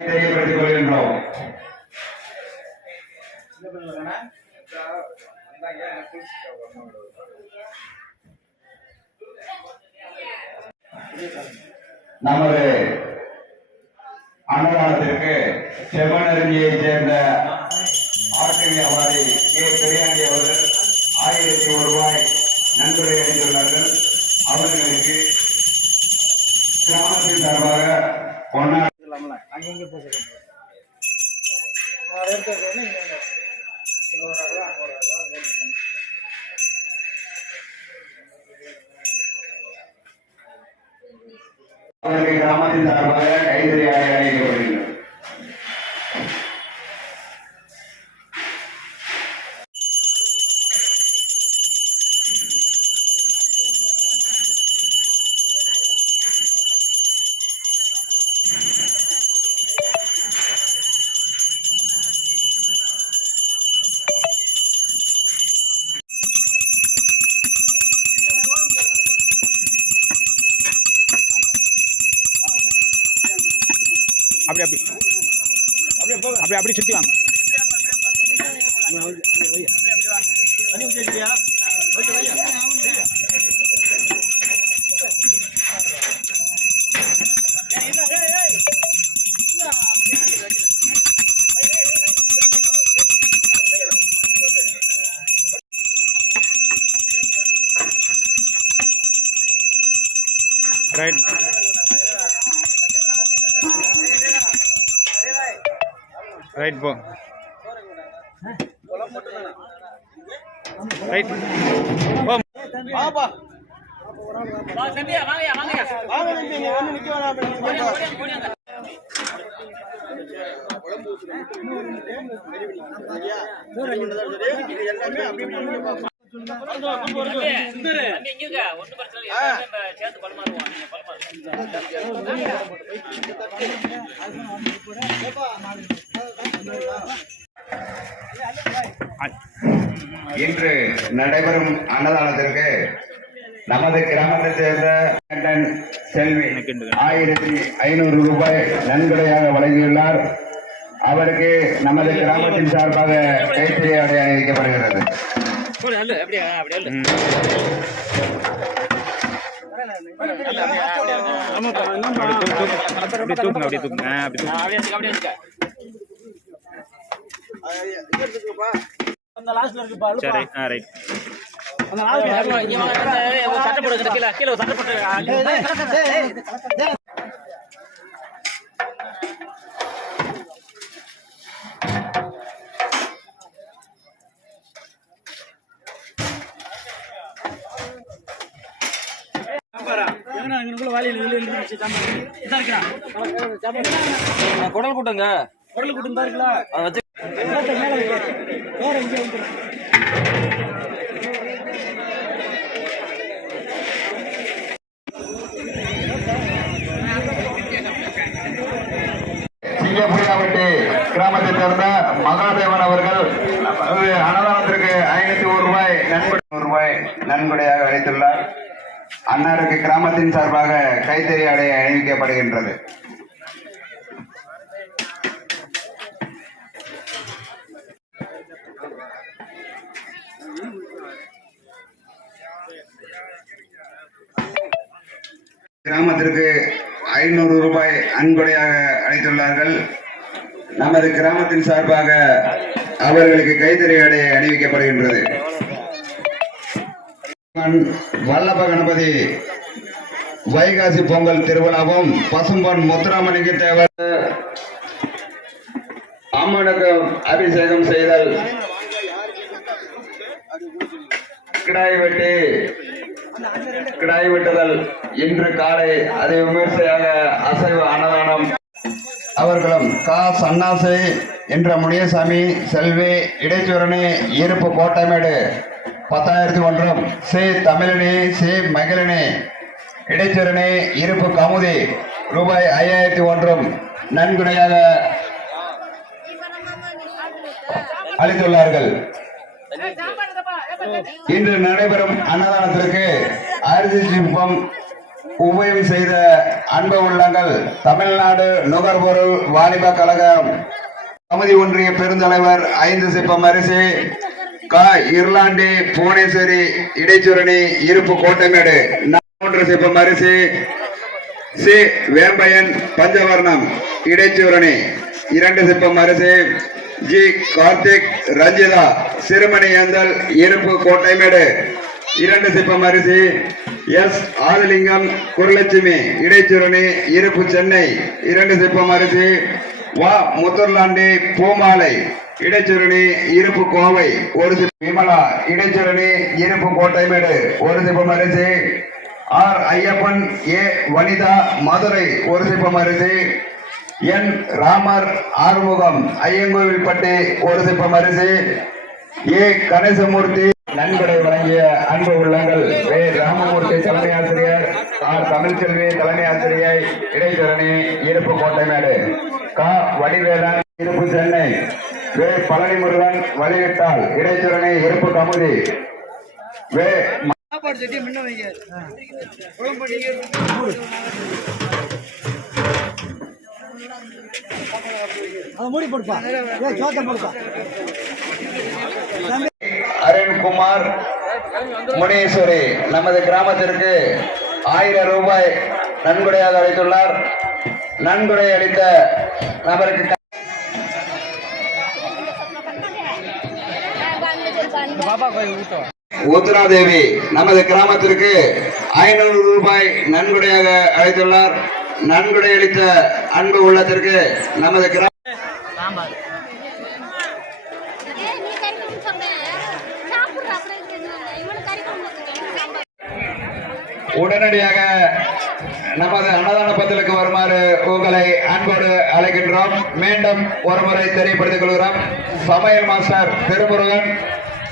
தெரியப்படுத்திக் கொள்கின்றோம் நமது அன்னதானத்திற்கு செவ்வனருந்தியைச் சேர்ந்த ஆர்டி வியாபாரி கே. பெரியாண்டி அவர்கள் ஆயிரத்தி ஒரு ரூபாய் நன்கொடை அளித்து அவருக்கு கிராமத்தின் சார்பாக கைத்தறி அப்படி அப்படி அப்படி அப்படி சுற்றி வாங்க ஓகே ரைட் போ ரைட் போ வாப்பா. வாங்க தம்பி, நீ வந்து நிக்க வேணாம், அப்படி நிக்க வேண்டாம். இன்று நடைபெறும் அன்னதானத்திற்கு நமது கிராமத்தைச் சேர்ந்த செல்வி ஆயிரத்தி ஐநூறு ரூபாய் நன்கொடையாக வழங்கியுள்ளார். அவருக்கு நமது கிராமத்தின் சார்பாக கைத்தறி ஆடை அணிவிக்கப்படுகிறது. அப்படி தூக்கு தூக்கு அப்படி தூக்குங்க. ஆ, அப்படி தூக்குங்க. அந்த லாஸ்ட்ல இருக்குப்பா சரி அழுப்பா. ரைட் ஆ ரைட் அந்த லாஸ்ட்ல குடல் கூட்டங்க. குடல் கூட்டம் தான் இருக்குல்ல. அதை வச்சு கிராமத்தைச் சேர்ந்த மகாதேவன் அவர்கள் அன்னதானத்திற்கு ஐநூத்தி ஒரு ரூபாய் நன்கொடை ரூபாய் நன்கொடையாக அளித்துள்ளார். அன்னாருக்கு கிராமத்தின் சார்பாக கைத்தறி ஆடை அணிவிக்கப்படுகின்றது. கிராமத்திற்கு ஐநூறு ரூபாய் அன்படையாக அளித்துள்ளார்கள். நமது கிராமத்தின் சார்பாக அவர்களுக்கு கைத்தறி ஆடை அணிவிக்கப்படுகின்றது. வல்லப கணபதி வைகாசி பொங்கல் திருவிழாவும் பசும்பொன் முத்துராமலிங்க தேவை அம்மனுக்கு அபிஷேகம் செய்தல். கிடாய் வெட்டி கிடாய் வெட்டுதல் இன்று காலை அதை விமர்சையாக அசைவ அன்னதானம் அவர்களும் கா. சன்னாசி என்ற முனியசாமி செல்வி இடைச்சூரணி இருப்பு கோட்டைமேடு பத்தாயிரத்தி ஒன்றும் சி. தமிழனே சி. மகிழினி இடைச்சூரணி இருப்பு கமுதி ரூபாய் ஐயாயிரத்தி ஒன்றும் நன்கொடையாக அளித்துள்ளார்கள். இன்று நடைபெறும் அன்னதானத்திற்கு அரிசி சிற்பம் உபயம் செய்த அன்பு உள்ளங்கள் தமிழ்நாடு நுகர்பொருள் வாலிப கழகம். சமிதி ஒன்றிய பெருந்தலைவர் ஐந்து சிப்பம் அரிசி இர்லாண்டி இருளாண்டி புவனேஸ்வரி இடைச்சுரணி இருப்பு கோட்டைமேடு. மூன்று சிப்பம் அரிசி சி. வேம்பயன் பஞ்சவர்ணம் இடைச்சூரணி. இரண்டு சிப்பம் அரிசி ஜி கார்த்திக் ரஞ்சிதா சிறுமணி ஏந்தல் இருப்பு கோட்டைமேடு இரண்டு சிப்பம் அரிசி எஸ் ஆதிலிங்கம் குருலட்சுமி இடைச்சுரணி இருப்பு சென்னை இரண்டு சிப்பம் அரிசி வா முத்தர்லாண்டி பூமாலை இடைச்சுரணி இருப்பு கோவை ஒரு சிப்பம் விமலா இடைச்சுரணி இருப்பு கோட்டைமேடு ஒரு சிப்பம் அரிசி ஆர் ஐயப்பன் ஏ வனிதா மதுரை ஒரு சிப்பம் அரிசி என் ராமர் ஆறுமுகம் ஐயங்கோவில்பட்டி ஒரு சிப்பம் அரிசி ஏ. கணேசமூர்த்தி. நன்கொடை வழங்கிய அன்பு உள்ளங்கள் வே ராமமூர்த்தி தலைமை ஆசிரியர் ஆர் தமிழ்ச்செல்வி தலைமை ஆசிரியை இடைத்தரணி இருப்பு கோட்டைமேடு. க. வடிவேலன் இருப்பு சென்னை. வே பழனி முருகன் வழிவிட்டால் இடைத்தரணி இருப்பு கமுதி. வே சாப்பாடு சட்டியை முன்ன வைங்க. குழம்பு நீங்க அதை மூடி போடுப்பா. சோத்த போடுப்பா. அருண்குமார் முனீஸ்வரி நமது கிராமத்திற்கு ஆயிரம் ரூபாய் நன்கொடையாக அளித்துள்ளார். நன்கொடை அளித்த நபருக்கு க- நமது கிராமத்திற்கு ஐநூறு ரூபாய் நன்கொடையாக அளித்துள்ளார். நன்கொடை அளித்த அன்பு உள்ளத்திற்கு நமது கிராம. உடனடியாக நமது அன்னதான பந்தலுக்கு வருமாறு உங்களை அன்போடு அழைக்கின்றோம். மீண்டும் ஒருமுறை தெரியப்படுத்திக் கொள்கிறோம். சமையல் மாஸ்டர் திருமுருகன்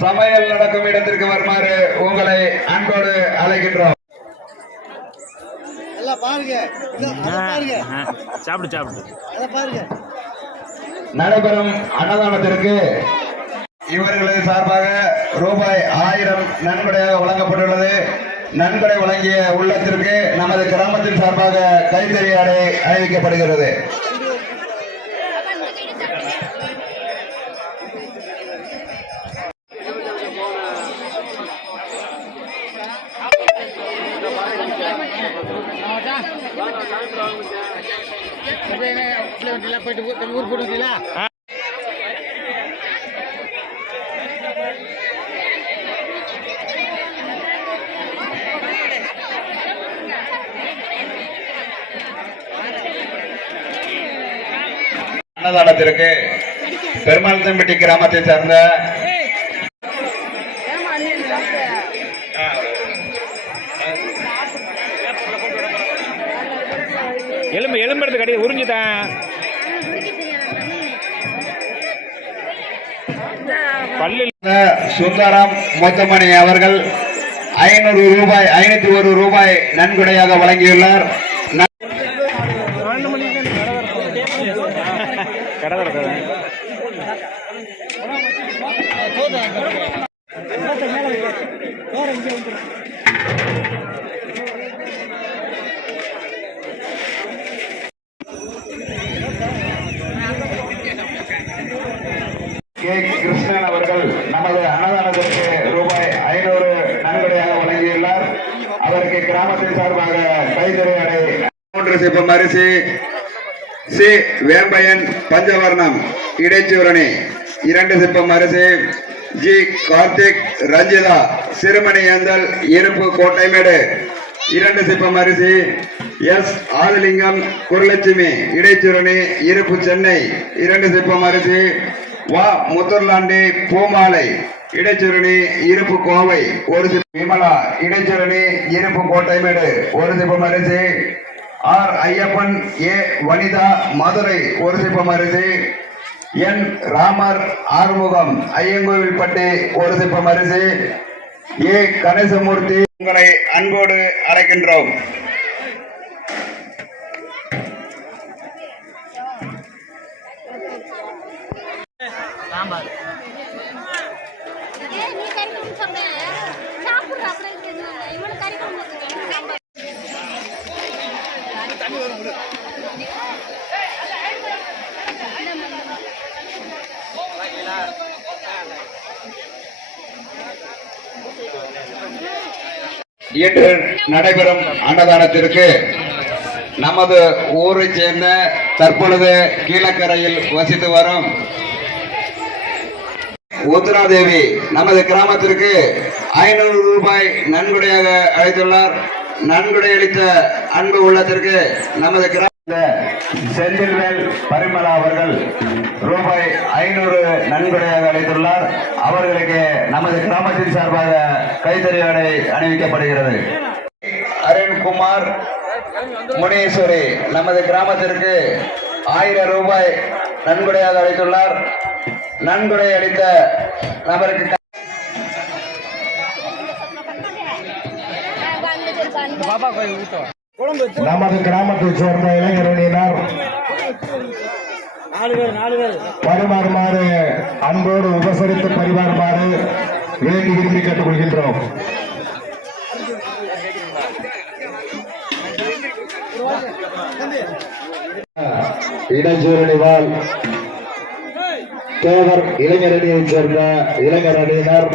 சமையல் நடக்கும் இடத்திற்கு வருமாறு உங்களை அன்போடு அழைக்கின்றோம். பாருங்க. சாப்பிடு சாப்பிடு. அதை பாருங்க. நடைபெறும் அன்னதானத்திற்கு இவர்களது சார்பாக ரூபாய் ஆயிரம் நன்கொடையாக வழங்கப்பட்டுள்ளது. நன்கொடை வழங்கிய உள்ளத்திற்கு நமது கிராமத்தின் சார்பாக கைத்தறி அடை அறிவிக்கப்படுகிறது போயிட்டு ஊர் போட்டு வந்தீங்களா? அன்னதானத்திற்கு பெருமாள் தம்பட்டி கிராமத்தை சேர்ந்த எலும்பு எலும்பு கடையை உறிஞ்சுதான். சுந்தரம் முத்தமணி அவர்கள் ஐநூறு ரூபாய் ஐநூத்தி ஒரு ரூபாய் நன்கொடையாக வழங்கியுள்ளார். கடை திறக்குது வேற இங்கே வந்துடும் கே கிருஷ்ணன் அவர்கள் நமது அன்னதானத்திற்கு ரூபாய் ஐநூறு நன்கொடையாக வழங்கியுள்ளார் அவருக்கு கிராமத்தின் சார்பாக கைத்தறி அடை மூன்று சிப்பம் அரிசி சி வேம்பயன் பஞ்சவர்ணம் இடைச்சூரணி இரண்டு சிப்பம் அரிசி ஜி கார்த்திக் ரஞ்சிதா சிறுமணி ஏந்தல் இருப்பு கோட்டைமேடு இரண்டு சிப்பம் அரிசி எஸ் ஆதிலிங்கம் குருலட்சுமி இடைச்சூரணி இருப்பு சென்னை இரண்டு சிப்பம் அரிசி வா முத்தூர்லாண்டி பூமாலை இடைச்சரணி இருப்பு கோவை ஒரு சிப்பம் விமலா. இடைச்சரணி இருப்பு கோட்டைமேடு ஒரு சிப்பம் அரிசி ஆர். ஐயப்பன் ஏ. வனிதா மதுரை ஒரு சிப்பம் அரிசி என். ராமர் ஆறுமுகம் ஐயங்கோவில்பட்டி ஒரு சிப்பம் அரிசி ஏ. கணேசமூர்த்தி உங்களை அன்போடு அழைக்கின்றோம். இன்று நடைபெறும் அன்னதானத்திற்கு நமது ஊரை சேர்ந்த தற்பொழுது கீழக்கரையில் வசித்து வரும் உத்ராதேவி நமது கிராமத்திற்கு ஐநூறு ரூபாய் நன்கொடையாக அளித்துள்ளார். நன்கொடை அளித்த அன்பு உள்ளத்திற்கு நமது கிராம செந்தில்வேல் பரிமலா அவர்கள் ரூபாய் ஐநூறு நன்கொடையாக அளித்துள்ளார். அவர்களுக்கு நமது கிராமத்தின் சார்பாக கைத்தறியாடை அணிவிக்கப்படுகிறது. அருண்குமார் முனீஸ்வரி நமது கிராமத்திற்கு ஆயிரம் ரூபாய் நன்கொடையாக அளித்துள்ளார். நன்கொடை அளித்த நபருக்கு பாபா க- நமது கிராமத்தைச் சேர்ந்த இளைஞரணியினர் பரிமாறுமாறு அன்போடு உபசரித்து பரிமாறுமாறு வேண்டி விரும்பி கேட்டுக்கொள்கின்றோம். இடஞ்சூரணிவால் தேவர் இளைஞரணியைச் சேர்ந்த இளைஞர் அணியினர்